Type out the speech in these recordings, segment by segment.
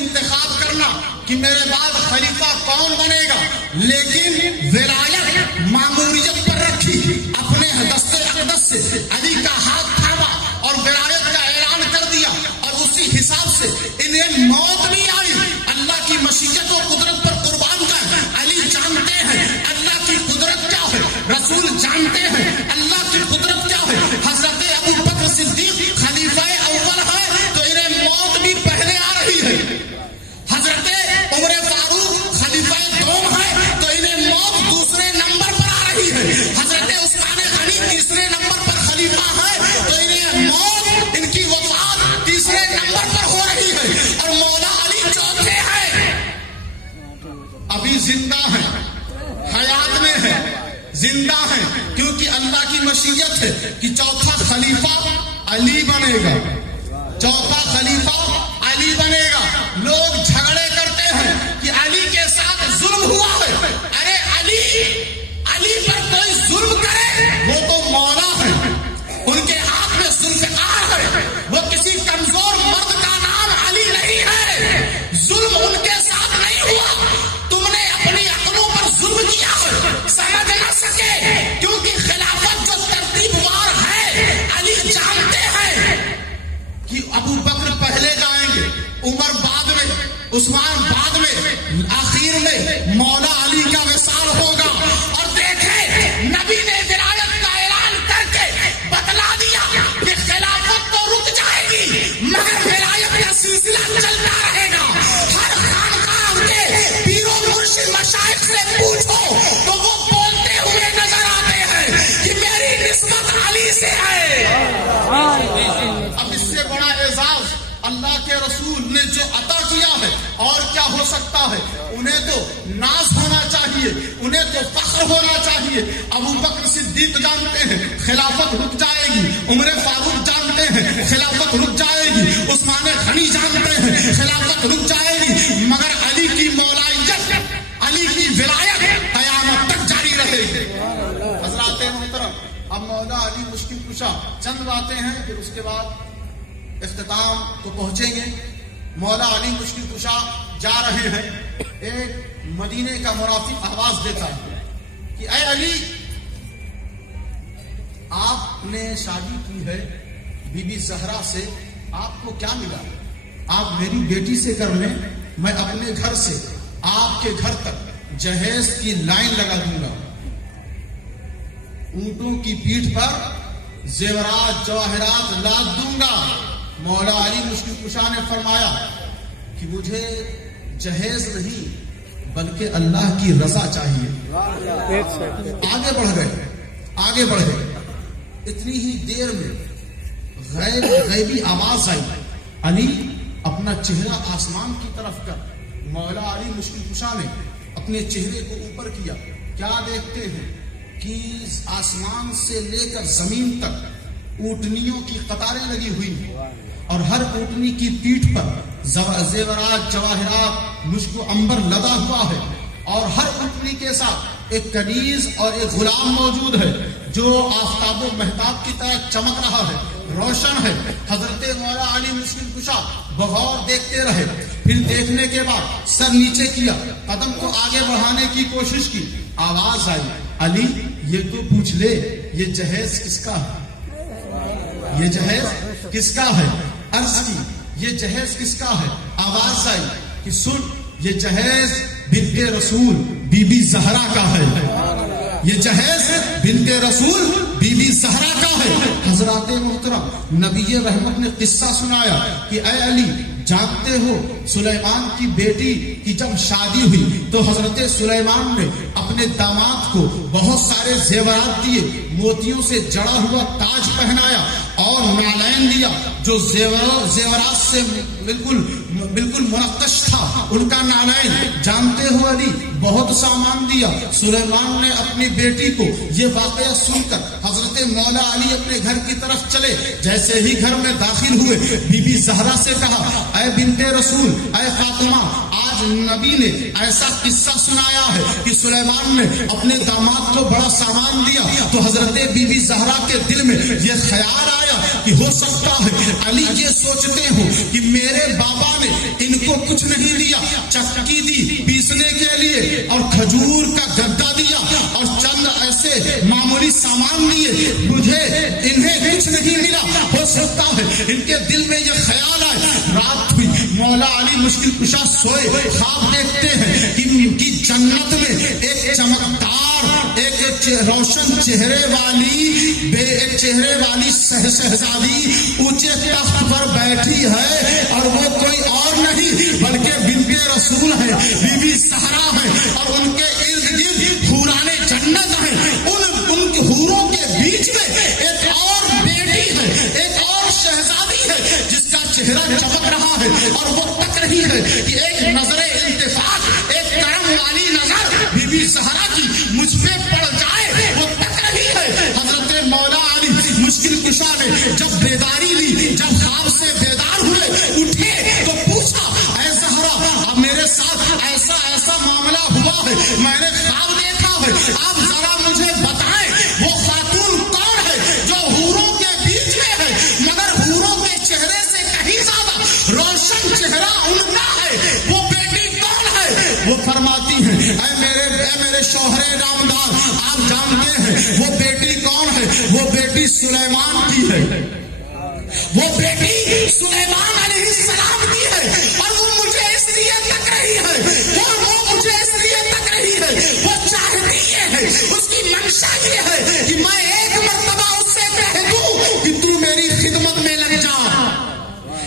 انتخاب کرنا کہ میرے بعد خلیفہ کون بنے گا، لیکن ولایت ماموریت پر رکھی، اپنے دست اقدس سے علی کا ہاتھ تھاما اور ولایت کا اعلان کر دیا، اور اسی حساب سے انہیں موت نہیں آئی۔ اللہ کی مشیت و قدرت پر قربان کر علی جانتے ہیں اللہ کی قدرت کیا ہے، رسول جانتے ہیں اللہ کی قدرت کیا ہے۔ حضرت ابو بکر صدیق خلیفہ اول ہے تو انہیں موت بھی پہلے آ رہی ہے، حضرت عمر فاروق خلیفہ دوم ہے تو انہیں موت دوسرے نمبر پر آ رہی ہے، حضرت عثمان غنی تیسرے نمبر پر خلیفہ ہے تو انہیں موت، ان کی وفات تیسرے نمبر پر ہو رہی ہے، اور مولا علی چوتھے ہیں، ابھی زندہ ہیں، حیات میں ہیں، زندہ ہیں، کیونکہ اللہ کی مشیت ہے کہ چوتھا خلیفہ علی بنے گا، چوتھا خلیفہ علی بنے گا۔ لوگ جھگڑے کرتے ہیں کہ علی کے ساتھ ظلم ہوا ہے، ارے علی پر کوئی ظلم کرے وہ تو مولا ہے، ان کے ہاتھ میں ذوالفقار ہے، وہ کسی کمزور مرد کا نام علی نہیں ہے، ظلم ان کے ساتھ نہیں ہوا، تم نے اپنی عقلوں پر ظلم کیا ہے، سمجھ نہ سکے، کیونکہ خلافت جو ترتیب وار ہے علی جانتے ہیں کہ ابو بکر پہلے جائیں گے، عمر بعد میں، عثمان بعد میں، آخر میں مولا علی کا وصال ہوگا۔ اور دیکھیں نبی نے ولایت کا اعلان کر کے بتلا دیا کہ خلافت تو رک جائے گی مگر ولایت کا سلسلہ چلتا رہے گا۔ ہر خانقاہ کے پیر و مرشد مشائخ سے پوچھو تو وہ بولتے ہوئے نظر آتے ہیں کہ میری نسبت علی سے ہے۔ اب اس سے بڑا اعزاز اللہ کے رسول نے جو عطا کیا ہے اور کیا ہو سکتا ہے؟ انہیں تو ناز ہونا چاہیے، انہیں تو فخر ہونا چاہیے۔ ابو بکر صدیق جانتے ہیں خلافت رک جائے گی، عمر فاروق جانتے ہیں خلافت رک جائے گی، عثمان غنی جانتے ہیں خلافت رک جائے گی، مگر علی کی مولائیت، علی کی ولایت قیامت تک جاری رہے گی۔ حضرات محترم، اب مولا علی مشکل کشا چند باتیں ہیں، پھر اس کے بعد اختتام کو پہنچیں گے۔ مولا علی مشکل کشا جا رہے ہیں، ایک مدینے کا مرافق آواز دیتا ہے کہ اے علی، آپ نے شادی کی ہے بی بی زہرا سے، آپ کو کیا ملا؟ آپ میری بیٹی سے کر لیں، میں اپنے گھر سے آپ کے گھر تک جہیز کی لائن لگا دوں گا، اونٹوں کی پیٹھ پر زیورات جواہرات لاد دوں گا۔ مولا علی مشکل کشا نے فرمایا کہ مجھے جہیز نہیں بلکہ اللہ کی رضا چاہیے۔ آگے بڑھ گئے، اتنی ہی دیر میں غیبی آواز آئی، علی اپنا چہرہ آسمان کی طرف کر۔ مولا علی مشکل کشا نے اپنے چہرے کو اوپر کیا، کیا دیکھتے ہیں کہ آسمان سے لے کر زمین تک اونٹنیوں کی قطاریں لگی ہوئی ہیں، اور ہر اونٹنی کی پیٹھ پر زیورات جواہرات مشک و عنبر لدا ہوا ہے، اور ہر اونٹنی کے ساتھ ایک کنیز اور ایک غلام موجود ہے جو آفتاب و مہتاب کی طرح چمک رہا ہے، روشن ہے۔ حضرت مولا علی مشکل کشا بغور دیکھتے رہے، پھر دیکھنے کے بعد سر نیچے کیا، قدم کو آگے بڑھانے کی کوشش کی، آواز آئی، علی یہ تو پوچھ لے یہ جہیز کس کا ہے، یہ جہیز کس کا ہے؟ عرض کی یہ جہیز کس کا ہے؟ آواز آئی کہ سن، یہ جہیز بنت رسول بی بی زہرا کا ہے، یہ جہیز بنت رسول بی بی زہرا کا ہے۔ حضرات محترم، نبی رحمت نے قصہ سنایا کہ اے علی، جانتے ہو سلیمان کی بیٹی کی جب شادی ہوئی تو حضرت سلیمان نے اپنے داماد کو بہت سارے زیورات دیے، موتیوں سے جڑا ہوا تاج پہنایا اور نالین دیا جو زیورات سے بالکل منقش تھا، ان کا نالین۔ جانتے ہو علی، بہت سامان دیا۔ سلیمان نے اپنی بیٹی کو یہ واقعہ سن کر حضرت مولا علی اپنے گھر کی طرف چلے، جیسے ہی گھر میں داخل ہوئے بی بی زہرا سے کہا، اے بنت رسول، اے فاطمہ، آج نبی نے ایسا قصہ سنایا ہے کہ سلیمان نے اپنے داماد کو بڑا سامان دیا، تو حضرت بی بی زہرا کے دل میں یہ خیال آیا کہ ہو سکتا ہے علی یہ سوچتے ہوں کہ میرے بابا نے ان کو کچھ نہیں دیا، چکی دی پیسنے کے لیے اور کھجور کا گدا دیا اور چند ایسے معمولی سامان دیے، مجھے انہیں کچھ نہیں ملا۔ ہو سکتا ہے ان کے دل میں یہ خیال آئے۔ رات ہوئی، مولا علی مشکل کشا سوئے، خواب دیکھتے ہیں کہ ان کی جنت میں ایک چمکدار، ایک روشن چہرے والی شہزادی اونچے تخت پر بیٹھی ہے، اور وہ کوئی اور نہیں بلکہ بنت رسول ہے، بی بی زہرا ہے، اور ان کے ارد گرد حوران جنت ہیں۔ ان حوروں کے بیچ میں ایک اور بیٹی ہے، ایک اور شہزادی ہے جس کا چہرہ چمک رہا ہے، اور وہ تک رہی ہے کہ ایک نظر التفات، ایک کرم والی نظر بی بی زہرا کی مجھ پہ پڑ جائے، وہ تک رہی ہے۔ حضرت مولا علی مشکل کشا نے جب بیداری لی، جب خواب سے بیدار ہوئے، اٹھے تو پوچھا، اے زہرا اب میرے ساتھ ایسا ایسا معاملہ ہوا ہے، میں نے خواب دیکھا ہے، آپ ذرا مجھے بتائیں وہ خاتون کون ہے جو حوروں کے بیچ میں ہے، مگر حوروں کے چہرے سے کہیں زیادہ روشن چہرہ ان کا ہے، وہ بیٹی کون ہے؟ وہ فرماتی ہیں، اے میرے شوہر نامدار، آپ جانتے ہیں وہ بیٹی کون ہے؟ وہ بیٹی سلیمان کی ہے، وہ بیٹی سلیمان علیہ السلام کی ہے، اور وہ مجھے اس لیے تک رہی ہے، وہ مجھے اس لیے تک رہی ہے، وہ چاہتی یہ ہے، اس کی منشا یہ ہے کہ میں ایک مرتبہ اس سے کہہ دوں کہ تو میری خدمت میں لگ جا،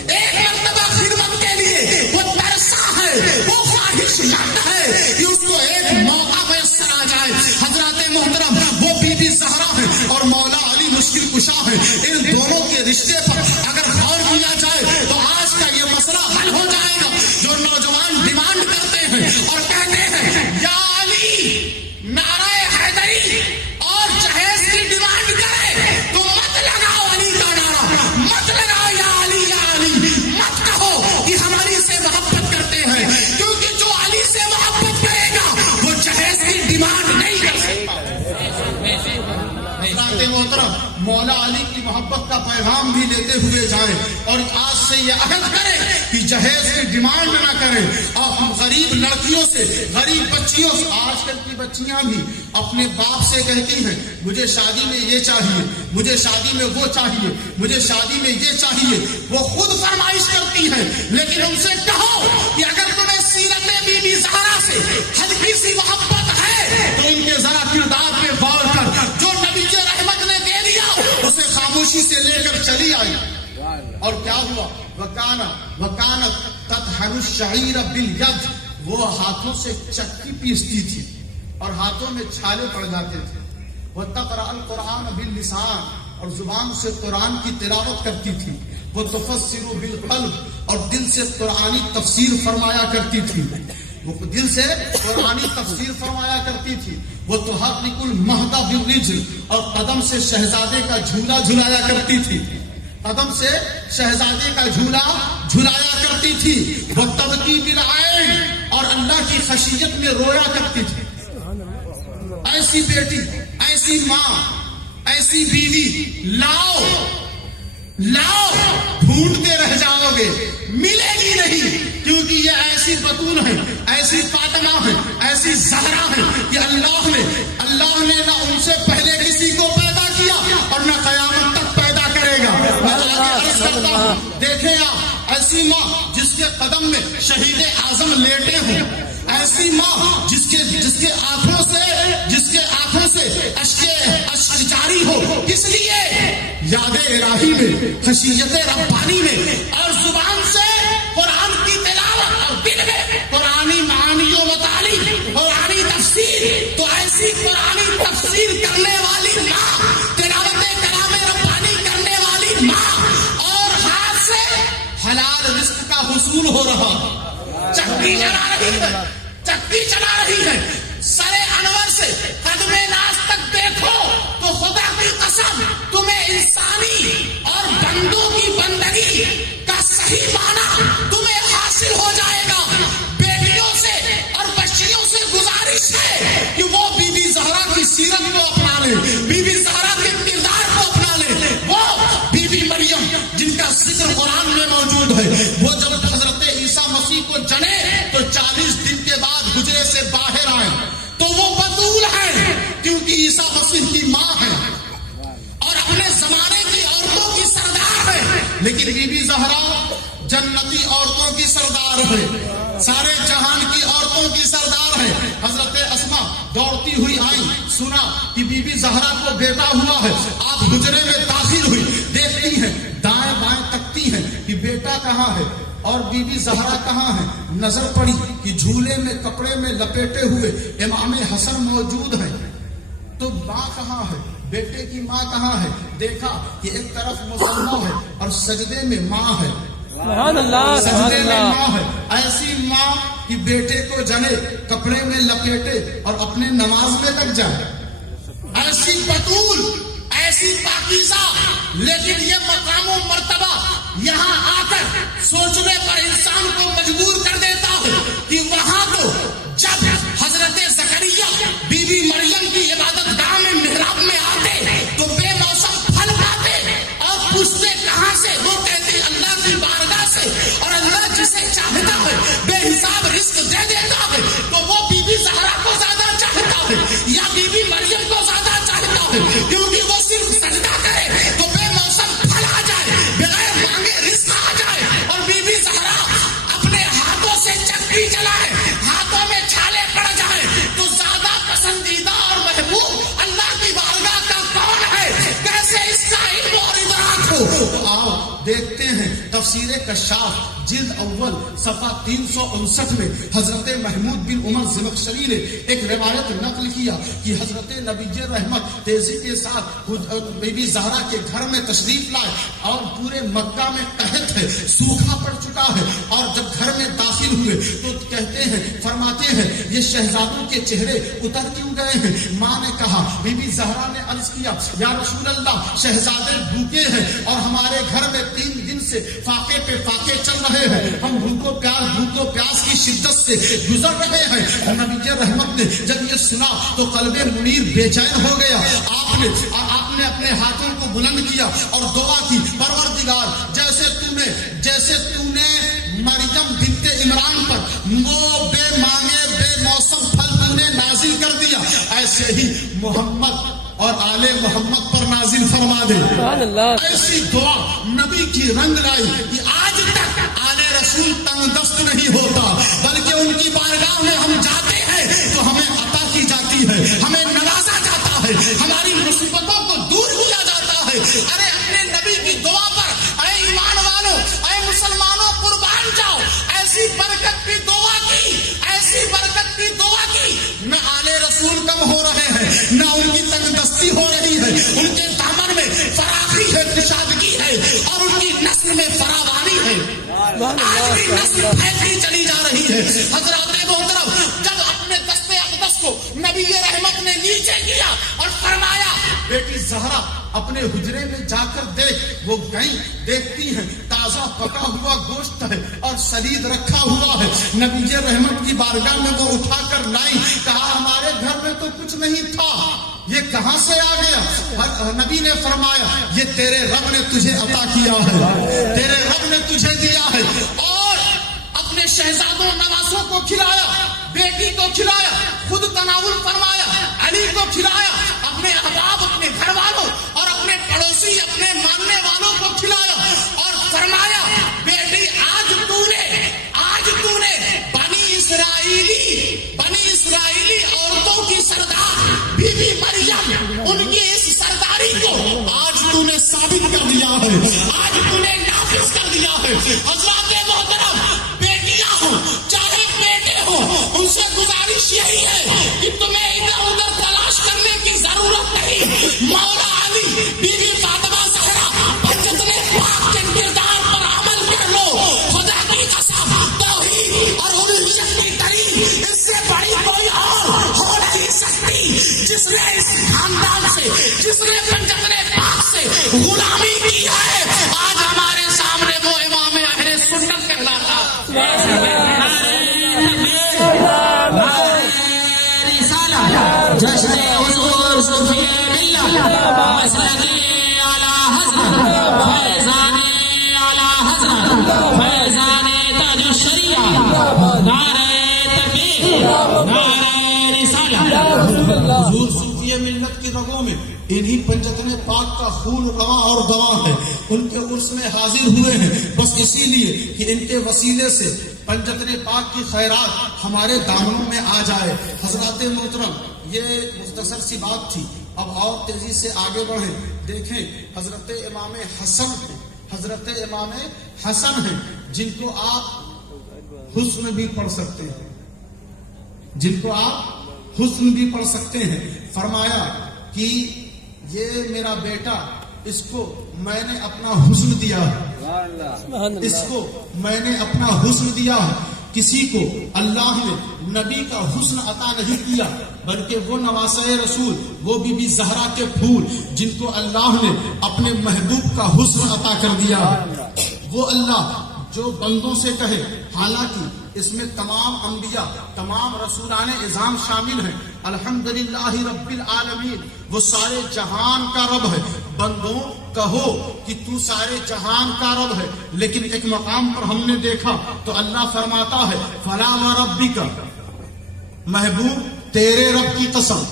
ایک مرتبہ خدمت کے لیے وہ ترسا ہے، وہ خواہش مند ہے کہ اس کو ایک موقع میسر آ جائے۔ حضرات محترم، وہ بی بی زہرا ہے اور مولا علی مشکل کشا ہے، ان دونوں کے رشتے پر اگر غور کیا جائے تو آج کا یہ مسئلہ حل ہو جائے گا۔ جو نوجوان ڈیمانڈ کرتے ہیں اور کہتے ہیں یا علی، نعرہ حیدری اور جہیز کی ڈیمانڈ کرے تو مت لگاؤ علی کا نعرہ، مت لگاؤ یا علی یا علی، مت کہو کہ ہم علی سے محبت کرتے ہیں، کیونکہ جو علی سے محبت کرے گا وہ جہیز کی ڈیمانڈ نہیں کر سکتا۔ حضرات محترم، مولا علی کی محبت کا پیغام بھی لیتے ہوئے جائیں اور آج سے یہ عہد کریں کہ جہیز کی ڈیمانڈ نہ کریں، اور غریب لڑکیوں سے، غریب بچیوں سے، آج کل کی بچیاں بھی اپنے باپ سے کہتی ہیں مجھے شادی میں یہ چاہیے، مجھے شادی میں وہ چاہیے، مجھے شادی میں یہ چاہیے، وہ خود فرمائش کرتی ہیں، لیکن ان سے کہو کہ اگر تمہیں سیرت بی بی زہرا سے ہلکی سی محبت ہے تو ان کے ذرا کردار پہ غور کر، جو نبی کے رحمت نے دے دیا اسے خاموشی سے لے کر چلی آئی۔ اور کیا ہوا؟ وکانت تطحن الشعیر بالید، وہ ہاتھوں سے چکی پیستی تھی اور ہاتھوں میں چھالے پڑ جاتے تھے۔ وہ تقرأ القرآن باللسان، اور زبان سے قرآن کی تلاوت کرتی تھی۔ وہ تفسر بالقلب، اور دل سے قرآنی تفسیر فرمایا کرتی تھی، وہ دل سے قرآنی تفسیر فرمایا کرتی تھی۔ وہ تحرک المہد بالرجل، اور قدم سے شہزادے کا جھولا جھلایا کرتی تھی، قدم سے شہزادے کا جھولا جھلایا کرتی تھی۔ وہ تبکی بالعین، اور اللہ کی خشیت میں رویا کرتی تھی۔ ایسی بیٹی، ایسی ماں، ایسی بیوی لاؤ ڈھونڈتے رہ جاؤ گے، ملے گی نہیں، کیونکہ یہ ایسی بطول ہے، ایسی فاطمہ ہے، ایسی زہرا ہے کہ اللہ نے نہ ان سے پہلے کسی کو پیدا کیا اور نہ قیامت تک پیدا کرے گا۔ دیکھیں آپ، ایسی ماں جس کے قدم میں شہید اعظم لیٹے ہوں، ایسی ماں جس کے آنکھوں سے اشک جاری ہو، کس لیے؟ یاد الہی میں، خشیت ربانی میں، اور زبان سے قرآن کی تلاوت، اور دل میں قرآنی معانی و مطالب، قرآنی تفسیر۔ تو ایسی قرآنی تفسیر کرنے والی ماں، تلاوت کلام ربانی کرنے والی ماں، اور ہاتھ سے حلال رزق کا حصول ہو رہا، چکی چلا رہی ہے، سر انور سے قدم ناز تک دیکھو تو خدا کی قسم تمہیں انسانی اور بندوں کی بندگی کا صحیح معنی تمہیں حاصل ہو جائے گا۔ بیٹیوں سے اور بچیوں سے گزارش ہے کہ وہ بی بی زہرا کی سیرت کو اپنا لیں، بی بی زہرا کے کردار کو اپنا لیں، وہ بی بی مریم سردار ہے، سارے جہان کی عورتوں کی سردار ہے۔ حضرت اسما دوڑتی ہوئی آئی، سنا کہ بی بی زہرا کو بیٹا ہوا ہے، آپ حجرے میں داخل ہوئی، دیکھتی ہیں دائیں بائیں تکتی ہیں کہ بیٹا کہاں ہے اور بی بی زہرا کہاں ہے۔ نظر پڑی کہ جھولے میں کپڑے میں لپیٹے ہوئے امام حسن موجود ہیں، تو ماں کہاں ہے، بیٹے کی ماں کہاں ہے؟ دیکھا کہ ایک طرف مصلی ہے اور سجدے میں ماں ہے، سبحان اللہ، سبحان سجدے میں اللہ۔ ماں ہے۔ ایسی ماں کہ بیٹے کو جنے کپڑے میں لپیٹے اور اپنے نماز میں لگ جائے، ایسی بطول، ایسی پاکیزہ، لیکن یہ مقام و مرتبہ یہاں آ کر سوچنے پر انسان کو مجبور کر دیتا ہے کہ وہاں تو جب حضرت زکریا بی بی مریم کی عبادت گاہ میں محراب میں آتے تو بے موسم پھل کھاتے اور پوچھتے کہاں سے، وہ کہتے اللہ کی بارگاہ سے، اور اللہ جسے چاہتا ہے بے حساب رزق دے دیتا ہے، تو وہ بی بی زہرا کو زیادہ چاہتا ہے یا بی بی مریم کو زیادہ چاہتا ہے، کیونکہ وہ صرف سجدہ کرے تو بے موسم پھل آ جائے، بغیر مانگے رزق آ جائے، اور بی بی زہرا اپنے ہاتھوں سے چکی چلائے، ہاتھوں میں چھالے پڑ جائے، تو زیادہ پسندیدہ اور محبوب اللہ کی بارگاہ کا کون ہے؟ کیسے اس کا علم اور ادراک ہو؟ تو آؤ دیکھتے ہیں تفسیر کشاف جلد اول صفحہ 359 میں حضرت محمود بن عمر زمخشری نے ایک روایت نقل کیا کہ حضرت نبی رحمت تیزی کے ساتھ بی بی زہرا کے گھر میں تشریف لائے اور پورے مکہ میں قحط ہے، سوکھا پڑ چکا ہے، اور جب گھر میں داخل ہوئے تو کہتے ہیں، فرماتے ہیں یہ شہزادوں کے چہرے اتر کیوں گئے ہیں؟ ماں نے کہا، بی بی زہرا نے عرض کیا، یا رسول اللہ شہزادے بھوکے ہیں اور ہمارے گھر میں 3 دن سے فاقے پہ فاقے چل رہے ہیں، ہم بھوکو پیاس کی شدت سے گزر رہے ہیں۔ نبی رحمت نے جب یہ سنا تو قلب منیر بے چین ہو گیا، آپ نے اپنے ہاتھوں کو بلند کیا اور دعا کی، پروردگار جیسے تو نے مریم بنت عمران پر وہ بے مانگے بے موسم پھل تو نے نازل کر دیا، ایسے ہی محمد اور آل محمد پر نازل فرما دے۔ ایسی دعا نبی کی رنگ لائی کہ آج تک آل رسول تنگ دست نہیں ہوتا، بلکہ ان کی بارگاہ میں ہم جاتے ہیں تو ہمیں عطا کی جاتی ہے، ہمیں نوازا جاتا ہے، ہماری مصیبتوں کو دور کیا جاتا ہے۔ ارے اپنے نبی کی دعا پر اے ایمان والوں، اے مسلمانوں قربان جاؤ، ایسی برکت کی دعا کی، ایسی برکت کی دعا کی، نہ آل رسول کم ہو رہے ہیں، نہ ان کی تنگ دستی ہو رہی ہے، ان کے دامن میں فراخی ہے، کشادگی ہے، اور ان کی نسل میں فراوانی ہے، آج بھی نسل پھیلتی چلی جا رہی ہے۔ حضرات محترم، جب اپنے دست اقدس کو نبی رحمت نے نیچے کیا اور فرمایا، بیٹی زہرا اپنے حجرے میں جا کر دیکھ، وہ گئیں، دیکھتی ہیں تازہ پکا ہوا گوشت ہے اور سلید رکھا ہوا ہے، نبی رحمت کی بارگاہ میں وہ اٹھا کر لائی، کہا ہمارے گھر میں تو کچھ نہیں تھا، یہ کہاں سے آ گیا؟ نبی نے فرمایا یہ تیرے رب نے تجھے عطا کیا ہے، تیرے رب نے تجھے دیا ہے، اور اپنے شہزادوں نوازوں کو کھلایا، بیٹی کو کھلایا، خود تناول فرمایا، علی کو کھلایا، اپنے احباب، اپنے گھر والوں اور اپنے پڑوسی، اپنے ماننے والوں کو کھلایا، اور فرمایا بیٹی آج تو نے بنی اسرائیلی عورتوں کی سردار بی بی مریم، ان کی اس سرداری کو آج تو نے ثابت کر دیا ہے، آج تو نے نافذ کر دیا ہے۔ حضرات محترم، بیٹیاں ہوں چاہے بیٹے ہوں، ان سے گزارش یہی ہے کہ تمہیں ادھر ادھر تلاش کرنے کی ضرورت نہیں، مولا علی، بی بی فاطمہ زہرا پر جتنے پاک کے کردار پر عمل کر لو، خدا کی قسم توحید اور الوہیت کی دلیل اس سے بڑی کوئی اور ہو نہیں سکتی۔ جس نے اس خاندان سے، جس نے پنجتنے پاک سے غلامی کی ہے، آج ہمارے سامنے وہ امام اہل سنت کہلاتا۔ جشن حضور صفی باللہ، مسلک اعلی حضرت، فیضان اعلی حضرت، فیضان تاج الشریعہ، نعرہ تکبیر، نعرہ رسالہ۔ حضور صوفی ملت کی رگوں میں انہی پنجتن پاک کا خون رواں اور دواں ہے، ان کے عرس میں حاضر ہوئے ہیں، بس اسی لیے کہ ان کے وسیلے سے پنجتن پاک کی خیرات ہمارے دامنوں میں آ جائے۔ حضرات محترم، یہ مختصر سی بات تھی، اب اور تیزی سے آگے بڑھیں۔ دیکھیں حضرت امام حسن ہیں، حضرت امام حسن ہیں جن کو آپ حسن بھی پڑھ سکتے ہیں، جن کو آپ حسن بھی پڑھ سکتے ہیں۔ فرمایا کہ یہ میرا بیٹا، اس کو میں نے اپنا حسن دیا ہے، اس کو میں نے اپنا حسن دیا ہے۔ کسی کو اللہ نے نبی کا حسن عطا نہیں کیا، بلکہ وہ نواسۂ رسول، وہ بی بی زہرا کے پھول جن کو اللہ نے اپنے محبوب کا حسن عطا کر دیا۔ وہ اللہ جو بندوں سے کہے، حالانکہ اس میں تمام انبیاء، تمام رسولان اعظام شامل ہیں۔ الحمدللہ رب العالمین، وہ سارے جہان کا رب ہے۔ بندوں کہو کہ تو سارے جہان کا رب ہے، لیکن ایک مقام پر ہم نے دیکھا تو اللہ فرماتا ہے فلا وربک، محبوب تیرے رب کی قسم،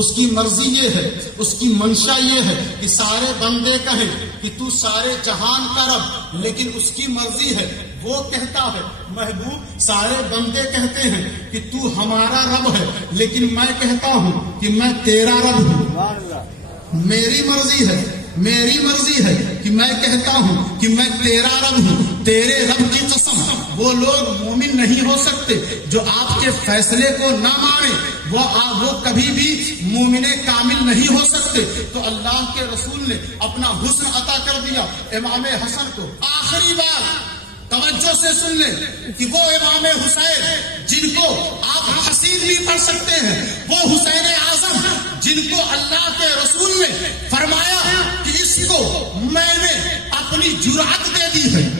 اس کی مرضی یہ ہے، اس کی منشا یہ ہے کہ سارے بندے کہیں کہ تو سارے جہان کا رب، لیکن اس کی مرضی ہے، وہ کہتا ہے محبوب سارے بندے کہتے ہیں کہ تو ہمارا رب ہے، لیکن میں کہتا ہوں کہ میں تیرا رب ہوں۔ میری مرضی ہے، میری مرضی ہے کہ میں کہتا ہوں کہ میں تیرا رب ہوں، تیرے رب کی قسم۔ وہ لوگ مومن نہیں ہو سکتے جو آپ کے فیصلے کو نہ مانے، وہ کبھی بھی مومن کامل نہیں ہو سکتے۔ تو اللہ کے رسول نے اپنا حسن عطا کر دیا امام حسن کو۔ آخری بات توجہ سے سن لیں کہ وہ امام حسین جن کو آپ حسین بھی پڑھ سکتے ہیں، وہ حسین اعظم جن کو اللہ کے رسول نے فرمایا کہ اس کو میں نے اپنی جرأت دے دی ہے۔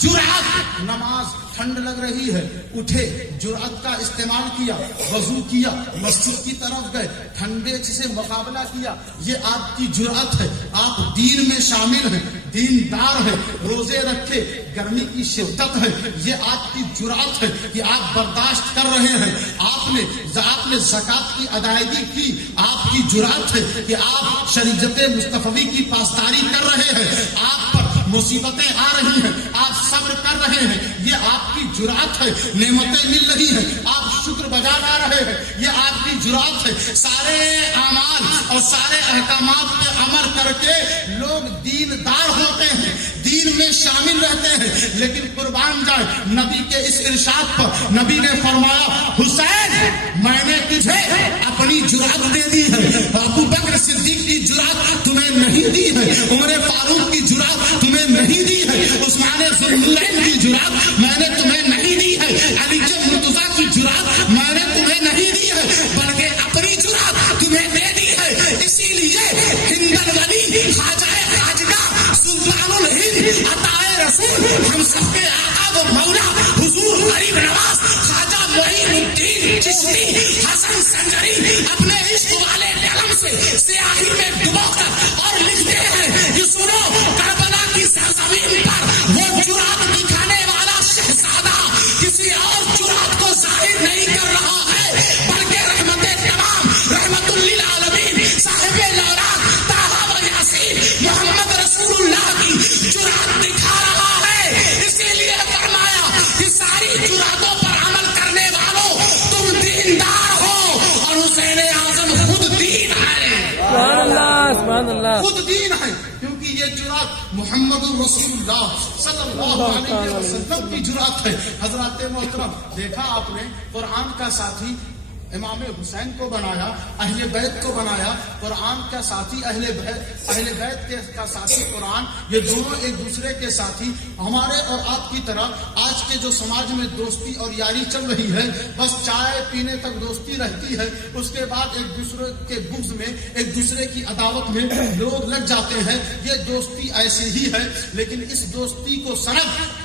جرأت، نماز ٹھنڈ لگ رہی ہے، اٹھے، جرأت کا استعمال کیا، وضو کیا، مسجد کی طرف گئے، ٹھنڈے سے مقابلہ کیا، یہ آپ کی جرأت ہے۔ آپ دین میں شامل ہیں، دیندار ہے، روزے رکھے، گرمی کی شدت ہے، یہ آپ کی جرأت ہے کہ آپ برداشت کر رہے ہیں۔ آپ نے زکوٰۃ کی ادائیگی کی، آپ کی جرأت ہے کہ آپ شریعت مصطفی کی پاسداری کر رہے ہیں۔ آپ پر مصیبتیں آ رہی ہیں، آپ صبر کر رہے ہیں، یہ آپ کی جرأت ہے۔ نعمتیں مل رہی ہیں، آپ شکر بجا لا رہے ہیں، یہ آپ کی جرأت ہے۔ سارے اعمال اور سارے احکامات پہ عمل کر کے لوگ دیندار ہوتے ہیں، دین میں شامل رہتے ہیں، لیکن قربان جائے نبی کے اس ارشاد پر۔ نبی نے فرمایا حسین میں نے تجھے اپنی جرأت دے دی ہے، ابو بکر صدیق کی جرأت تمہیں نہیں دی ہے، عمر فاروق کی جرأت تمہیں نہیں دی ہے، عثمان ذوالنورین کی جرأت میں نے تمہیں نہیں دی ہے، علی مرتضیٰ کی جرأت میں نے تمہیں نہیں دی ہے، بلکہ اپنی جرأت تمہیں دے دی ہے۔ اسی لیے ہند الولی خواجہ خواجگاہ سلطان الہند عطائے رسول ہم سب کے آقا و مولا حضور غریب نواز خواجہ معین الدین چشتی حسن سنجری اپنے عشق والے قلم سے سیاہی میں ڈبو کر اور لکھتے ہیں کہ سنو کربلا کی سرزمین پر وہ جرأت دکھانے والا شہزادہ کسی اور جرأت کو ظاہر نہیں کر رہا ہے، بلکہ رحمت تمام رحمت للعالمین صاحب لولاک طٰہٰ و یاسین محمد رسول اللہ کی جرأت دکھا رہا ہے۔ اسی لیے فرمایا کہ ساری جرأتوں پر عمل کرنے والوں تم دیندار ہو، اور حسین اعظم خود دین ہے، سبحان اللہ، سبحان اللہ، خود دین ہے، کیونکہ یہ جرأت محمد رسول اللہ صلی اللہ علیہ وسلم کی جرأت ہے۔ حضرات محترم، دیکھا آپ نے قرآن کا ساتھی امام حسین کو بنایا، اہل بیت کو بنایا، قرآن کا ساتھی اہل بیت کا ساتھی قرآن، یہ دونوں ایک دوسرے کے ساتھی۔ ہمارے اور آپ کی طرح آج کے جو سماج میں دوستی اور یاری چل رہی ہے، بس چائے پینے تک دوستی رہتی ہے، اس کے بعد ایک دوسرے کے بغض میں، ایک دوسرے کی عداوت میں لوگ لگ جاتے ہیں۔ یہ دوستی ایسی ہی ہے، لیکن اس دوستی کو سند